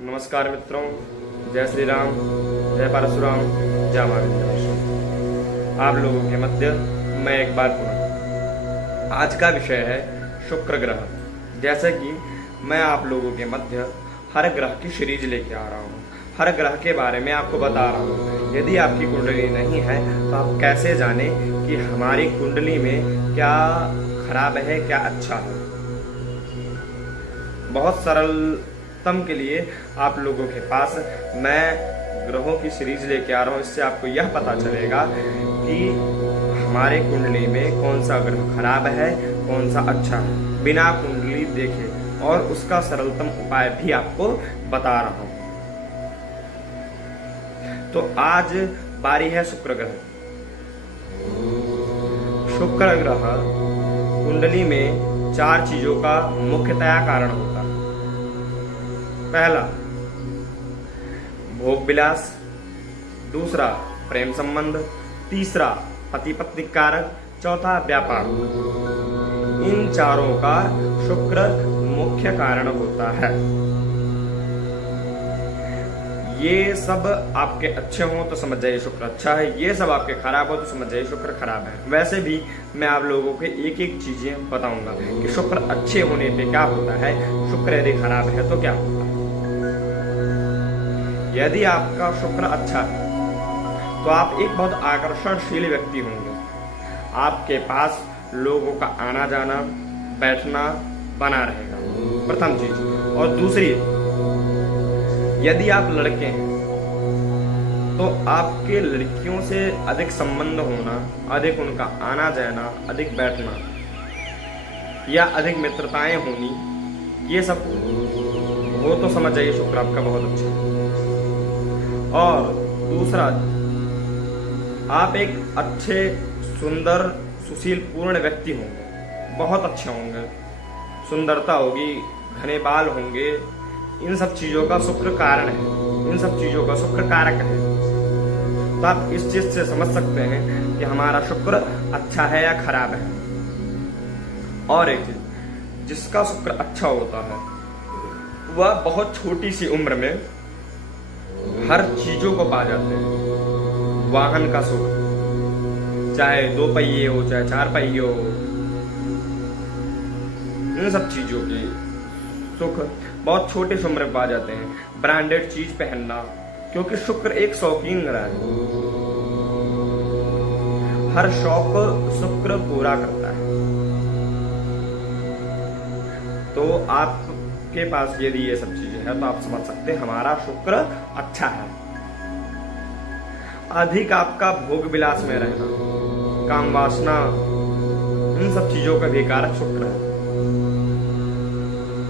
नमस्कार मित्रों, जय श्री राम, जय परशुराम, जय मां विंध्यवासिनी। आप लोगों के मध्य मैं एक बार पुनः आज का विषय है शुक्र ग्रह। जैसे कि मैं आप लोगों के मध्य हर ग्रह की सीरीज लेके आ रहा हूँ, हर ग्रह के बारे में आपको बता रहा हूँ। यदि आपकी कुंडली नहीं है तो आप कैसे जाने कि हमारी कुंडली में क्या खराब है, क्या अच्छा है। बहुत सरलतम के लिए आप लोगों के पास मैं ग्रहों की सीरीज लेके आ रहा हूँ। इससे आपको यह पता चलेगा कि हमारे कुंडली में कौन सा ग्रह खराब है, कौन सा अच्छा है, बिना कुंडली देखे, और उसका सरलतम उपाय भी आपको बता रहा हूँ। तो आज बारी है शुक्र ग्रह। शुक्र ग्रह कुंडली में 4 चीजों का मुख्यतया कारण होता है। पहला, भोग विलास। दूसरा, प्रेम संबंध। तीसरा, पति पत्नी कारक। चौथा, व्यापार। इन चारों का शुक्र मुख्य कारण होता है। ये सब आपके अच्छे हों तो समझ जाइए शुक्र अच्छा है, ये सब आपके खराब हो तो समझ जाइए शुक्र खराब है। वैसे भी मैं आप लोगों को एक एक चीजें बताऊंगा कि शुक्र अच्छे होने पे क्या होता है, शुक्र यदि खराब है तो क्या होता है। यदि आपका शुक्र अच्छा है तो आप एक बहुत आकर्षणशील व्यक्ति होंगे। आपके पास लोगों का आना जाना, बैठना बना रहेगा, प्रथम चीज। और दूसरी, यदि आप लड़के हैं तो आपके लड़कियों से अधिक संबंध होना, अधिक उनका आना जाना, अधिक बैठना या अधिक मित्रताएं होनी, ये सब हो तो समझ जाइए शुक्र आपका बहुत अच्छा है। और दूसरा, आप एक अच्छे, सुंदर, सुशील, पूर्ण व्यक्ति होंगे, बहुत अच्छे होंगे, सुंदरता होगी, घने बाल होंगे। इन सब चीजों का शुक्र कारण है, इन सब चीजों का शुक्र कारक है। तो आप इस चीज से समझ सकते हैं कि हमारा शुक्र अच्छा है या खराब है। और एक चीज, जिसका शुक्र अच्छा होता है वह बहुत छोटी सी उम्र में हर चीजों को पा जाते हैं। वाहन का सुख, चाहे 2 पहिए हो चाहे 4 पहिए हो, इन सब चीजों की सुख बहुत छोटे से उम्र में पा जाते हैं। ब्रांडेड चीज पहनना, क्योंकि शुक्र एक शौकीन ग्रह है, हर शौक शुक्र पूरा करता है। तो आपके पास यदि ये सब चीजें हैं तो आप समझ सकते हैं हमारा शुक्र अच्छा है। अधिक आपका भोग विलास में रहना, काम वासना, इन सब चीजों का भी कारक शुक्र है।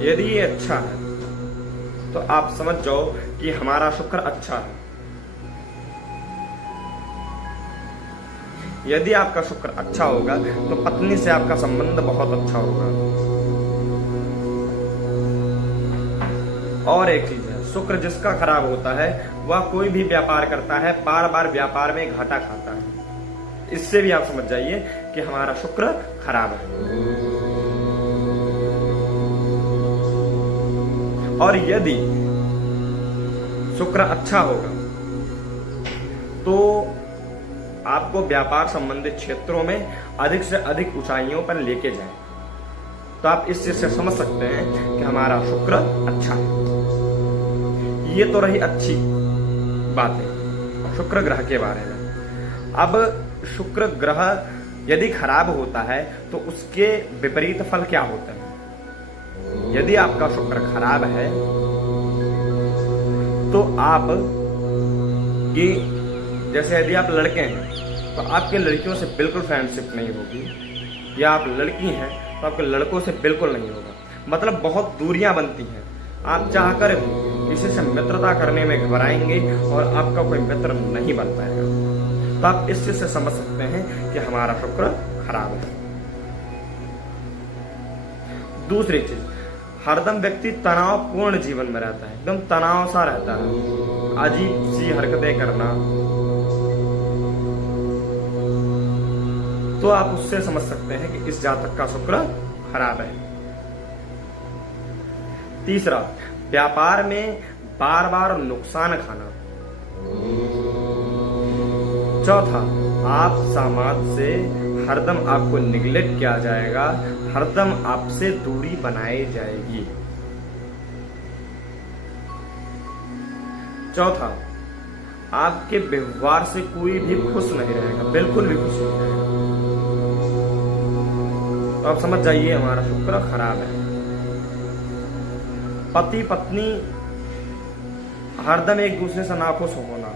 यदि ये अच्छा है तो आप समझ जाओ कि हमारा शुक्र अच्छा है। यदि आपका शुक्र अच्छा होगा तो पत्नी से आपका संबंध बहुत अच्छा होगा। और एक चीज है, शुक्र जिसका खराब होता है वह कोई भी व्यापार करता है, बार बार व्यापार में घाटा खाता है। इससे भी आप समझ जाइए कि हमारा शुक्र खराब है। और यदि शुक्र अच्छा होगा तो आपको व्यापार संबंधित क्षेत्रों में अधिक से अधिक ऊंचाइयों पर लेके जाए। तो आप इस चीज से समझ सकते हैं कि हमारा शुक्र अच्छा है। ये तो रही अच्छी बातें शुक्र ग्रह के बारे में। अब शुक्र ग्रह यदि खराब होता है तो उसके विपरीत फल क्या होते हैं। यदि आपका शुक्र खराब है तो आप की, जैसे यदि आप लड़के हैं तो आपके लड़कियों से बिल्कुल फ्रेंडशिप नहीं होगी, या आप लड़की हैं तो आपके लड़कों से बिल्कुल नहीं होगा। मतलब बहुत दूरियां बनती हैं। आप चाहकर भी किसी से मित्रता करने में घबराएंगे और आपका कोई मित्र नहीं बन पाएगा। तो आप इस चीज से समझ सकते हैं कि हमारा शुक्र खराब है। दूसरी चीज, हरदम व्यक्ति तनावपूर्ण जीवन में रहता है, एकदम तनाव सा रहता है, अजीब सी हरकतें करना। तो आप उससे समझ सकते हैं कि इस जातक का शुक्र खराब है। तीसरा, व्यापार में बार बार नुकसान खाना। चौथा, आप समाज से हरदम आपको निग्लेक्ट किया जाएगा, हरदम आपसे दूरी बनाई जाएगी। चौथा, आपके व्यवहार से कोई भी खुश नहीं रहेगा, बिल्कुल भी खुश नहीं रहेगा। तो आप समझ जाइए हमारा शुक्र खराब है। पति पत्नी हरदम एक दूसरे से नाखुश होना,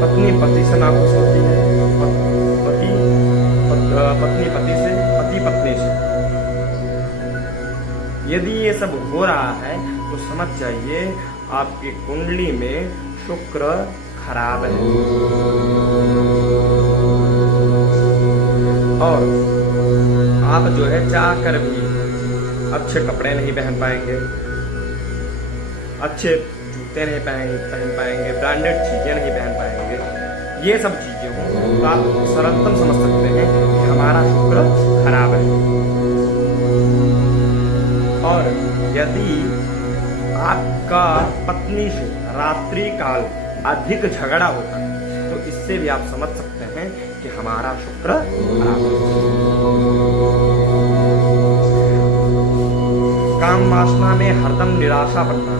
पत्नी पति से नाखुश होती है, पत्नी पति से, पति पत्नी से। यदि ये सब हो रहा है तो समझ जाइए आपकी कुंडली में शुक्र खराब है। और आप जो है चाह कर भी अच्छे कपड़े नहीं पहन पाएंगे, अच्छे जूते नहीं पहन पाएंगे, ब्रांडेड चीजें नहीं पहन पाएंगे। ये सब चीजें हो तो आप सरलतम समझ सकते हैं कि हमारा शुक्र खराब है। और यदि आपका पत्नी से रात्रि काल अधिक झगड़ा होता है तो इससे भी आप समझ सकते हैं कि हमारा शुक्र खराब है। काम वासना में हरदम निराशा बनना,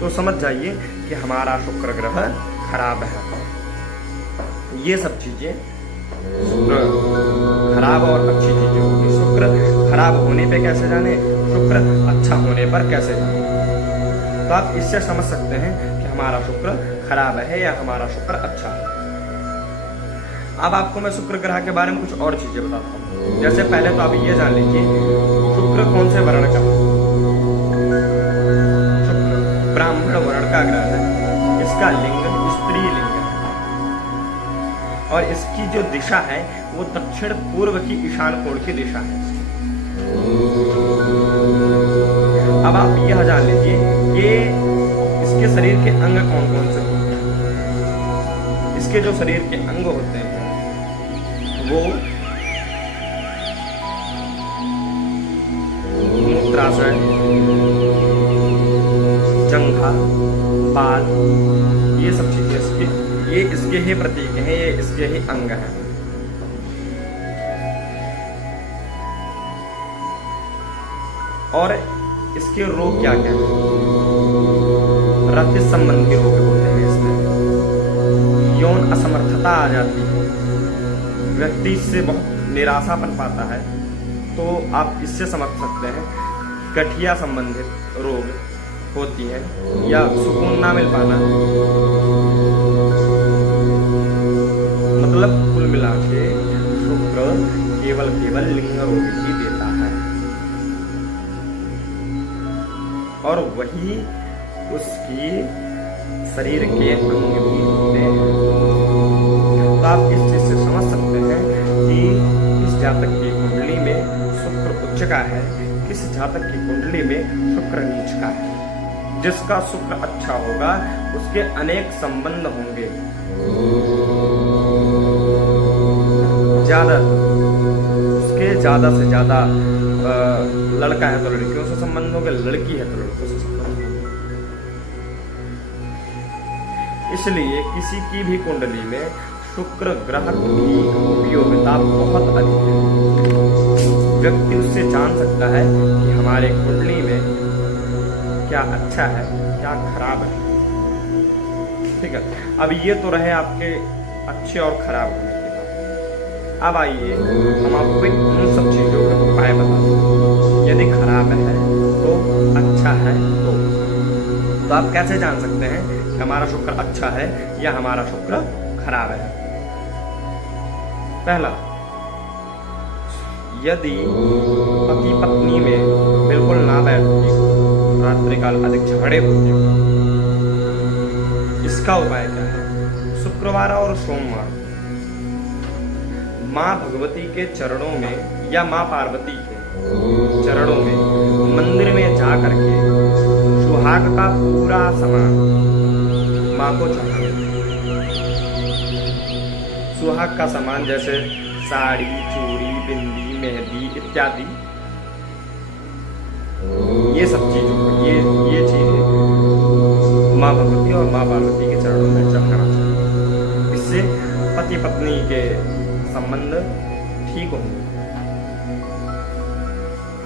तो समझ जाइए कि हमारा शुक्र ग्रह खराब है। ये सब चीजें शुक्र खराब और अच्छी चीजें होगी। शुक्र खराब होने पे कैसे जाने, शुक्र अच्छा होने पर कैसे जाने। तो आप इससे समझ सकते हैं कि हमारा शुक्र खराब है या हमारा शुक्र अच्छा है। अब आपको मैं शुक्र ग्रह के बारे में कुछ और चीजें बताता हूँ। जैसे पहले तो आप ये जान लीजिए शुक्र कौन से वर्ण का। शुक्र ब्राह्मण वर्ण का ग्रह है। इसका लिंग स्त्री लिंग है और इसकी जो दिशा है वो दक्षिण पूर्व की ईशान कोण की दिशा है। अब आप यह जान लीजिए ये इसके शरीर के अंग कौन कौन से होते हैं। इसके जो शरीर के अंग होते हैं वो मूत्राशय, जंघा, बाल, ये सब चीजें ये इसके ही प्रतीक हैं, ये इसके ही अंग हैं। और इसके रोग क्या क्या हैं? रक्त संबंधी रोग होते हैं इसमें। यौन असमर्थता आ जाती है, व्यक्ति इससे बहुत निराशापन पाता है। तो आप इससे समझ सकते हैं गठिया संबंधित रोग होती है या सुकून ना मिल पाना। मतलब कुल मिला के शुक्र केवल लिंग रोग ही देता है और वही उसकी शरीर के अंग भी होते हैं। तो आप इस चीज से समझ सकते हैं कि इस जातक की कुंडली में शुक्र उच्च का है, किस जातक की कुंडली में शुक्र नीच का है। जिसका शुक्र अच्छा होगा उसके अनेक संबंध होंगे, ज्यादा से ज्यादा लड़का है तो लड़कियों से संबंध होंगे, लड़की है तो लड़कों से संबंध होंगे। इसलिए किसी की भी कुंडली में शुक्र ग्रह की उपयोगिता बहुत अधिक है। व्यक्ति उससे जान सकता है कि हमारे कुंडली में क्या अच्छा है क्या खराब है। ठीक है, अब ये तो रहे आपके अच्छे और खराब होने के बाद। अब आइए हम आपको उन सब चीजों के उपाय बताते हैं। यदि खराब है तो अच्छा है तो आप कैसे जान सकते हैं कि हमारा शुक्र अच्छा है या हमारा शुक्र खराब है। पहला, यदि पति पत्नी में बिल्कुल ना बैठती हो, रात्रिकाल अधिक झगड़े होते हो, इसका उपाय क्या है? शुक्रवार और सोमवार माँ भगवती के चरणों में या माँ पार्वती के चरणों में मंदिर में जा करके सुहाग का पूरा सामान माँ को चढ़ाना। सुहाग का सामान जैसे साड़ी, चूड़ी, बिंदी, मेहंदी इत्यादि ये सब चीजों ये चीजें माँ भगवती और माँ पार्वती के चरणों में चढ़ाना चाहिए। इससे पति पत्नी के संबंध ठीक होंगे।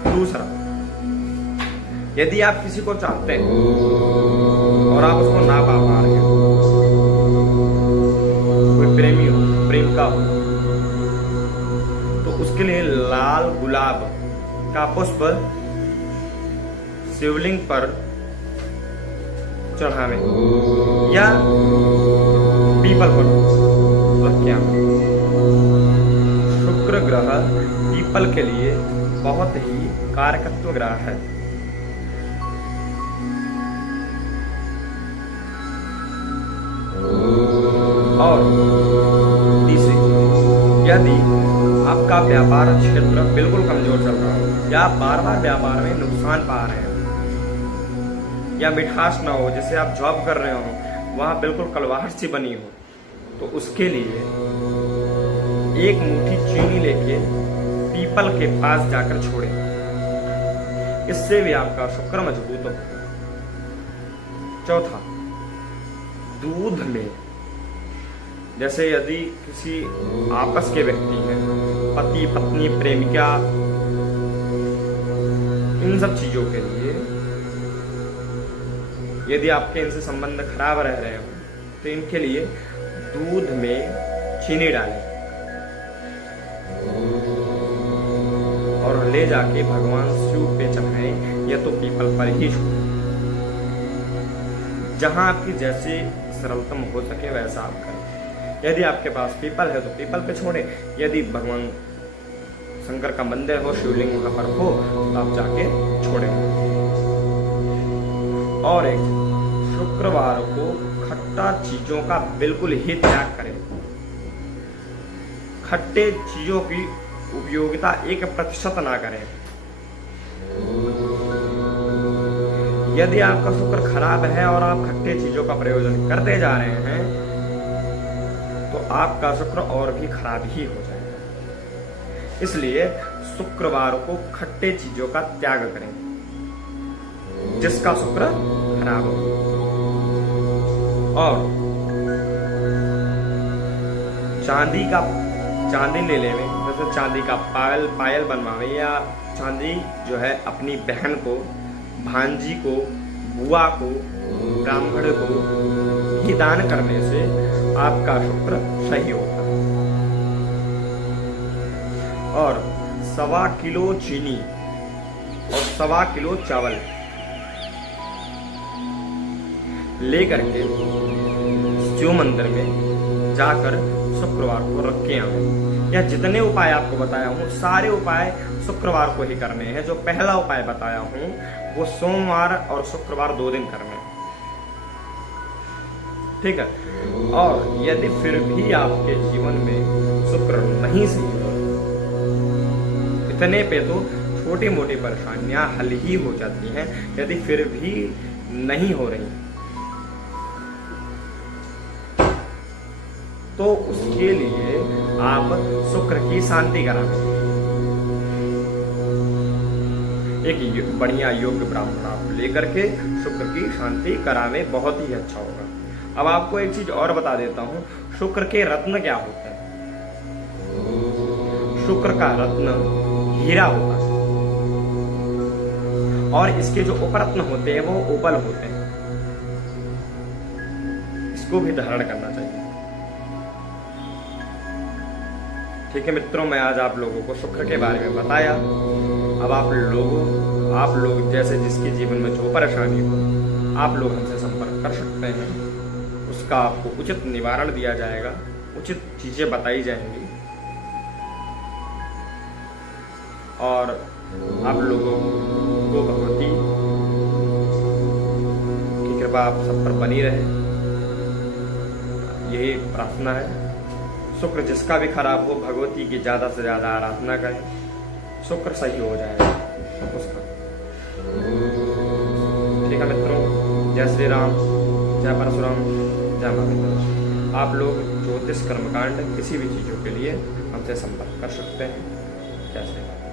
दूसरा, यदि आप किसी को चाहते हैं और आप उसको ना पा रहे हो, कोई प्रेमी हो, प्रेमिका हो, तो उसके लिए लाल गुलाब का पुष्प शिवलिंग पर चढ़ावें या पीपल पर रखें। शुक्र ग्रह पीपल के लिए बहुत ही कारकत्व ग्रह है। और तीसरी, यदि आपका व्यापार क्षेत्र बिल्कुल कमजोर चल रहा हो या आप बार बार व्यापार में नुकसान पा रहे हैं या मिठास ना हो, जैसे आप जॉब कर रहे हो वहां बिल्कुल कड़वाहट सी बनी हो, तो उसके लिए एक मुट्ठी चीनी लेके पीपल के पास जाकर छोड़ें। इससे भी आपका शुक्र मजबूत होगा। चौथा, दूध में, जैसे यदि किसी आपस के व्यक्ति हैं, पति पत्नी प्रेमिका, इन सब चीजों के लिए यदि आपके इनसे संबंध खराब रह रहे हो तो इनके लिए दूध में चीनी डालें और ले जाके भगवान शिव पे चढ़ाएं या तो पीपल पर ही छोड़ें। जहां आपकी जैसी सरलतम हो सके वैसा आप करें। यदि आपके पास पीपल है तो पीपल पे छोड़ें, यदि भगवान शंकर का मंदिर हो, शिवलिंग वहां पर हो, तो आप जाके छोड़ें। और एक, शुक्रवार को खट्टा चीजों का बिल्कुल ही त्याग करें। खट्टे चीजों की उपयोगिता 1% ना करें। यदि आपका शुक्र खराब है और आप खट्टे चीजों का प्रयोजन करते जा रहे हैं तो आपका शुक्र और भी खराब ही हो जाएगा। इसलिए शुक्रवार को खट्टे चीजों का त्याग करें जिसका शुक्र खराब हो। और चांदी ले लेवे, जैसे चांदी का पायल बनवावे या चांदी जो है अपनी बहन को, भांजी को, बुआ को, ब्राह्मण को ही दान करने से आपका शुक्र सही होता है। और 1.25 किलो चीनी और 1.25 किलो चावल लेकर के शिव मंदिर में जाकर शुक्रवार को रख के आए। या जितने उपाय आपको बताया हूँ सारे उपाय शुक्रवार को ही करने हैं। जो पहला उपाय बताया हूँ वो सोमवार और शुक्रवार 2 दिन करने हैं, ठीक है। और यदि फिर भी आपके जीवन में शुक्र नहीं सही हो, इतने पे तो छोटी मोटी परेशानियां हल ही हो जाती हैं। यदि फिर भी नहीं हो रही तो उसके लिए आप शुक्र की शांति कराएं। एक बढ़िया योग्य ब्राह्मण आप लेकर के शुक्र की शांति करावे, बहुत ही अच्छा होगा। अब आपको एक चीज और बता देता हूं, शुक्र के रत्न क्या होते हैं। शुक्र का रत्न हीरा होता है और इसके जो उपरत्न होते हैं वो ओपल होते हैं। इसको भी धारण करना चाहिए। ठीक है मित्रों, मैं आज आप लोगों को शुक्र के बारे में बताया। अब आप लोग जैसे जिसके जीवन में जो परेशानी हो आप लोग हमसे संपर्क कर सकते हैं। उसका आपको उचित निवारण दिया जाएगा, उचित चीजें बताई जाएंगी और आप लोगों को भगवती की कृपा आप सब पर बनी रहे, यही प्रार्थना है। शुक्र जिसका भी खराब हो भगवती की ज्यादा से ज्यादा आराधना करें, शुक्र सही हो जाएगा उसका। ठीक है मित्रों, जय श्री राम, जय परशुराम, जय महावीर। आप लोग ज्योतिष कर्मकांड किसी भी चीजों के लिए हमसे संपर्क कर सकते हैं। जय श्री राम।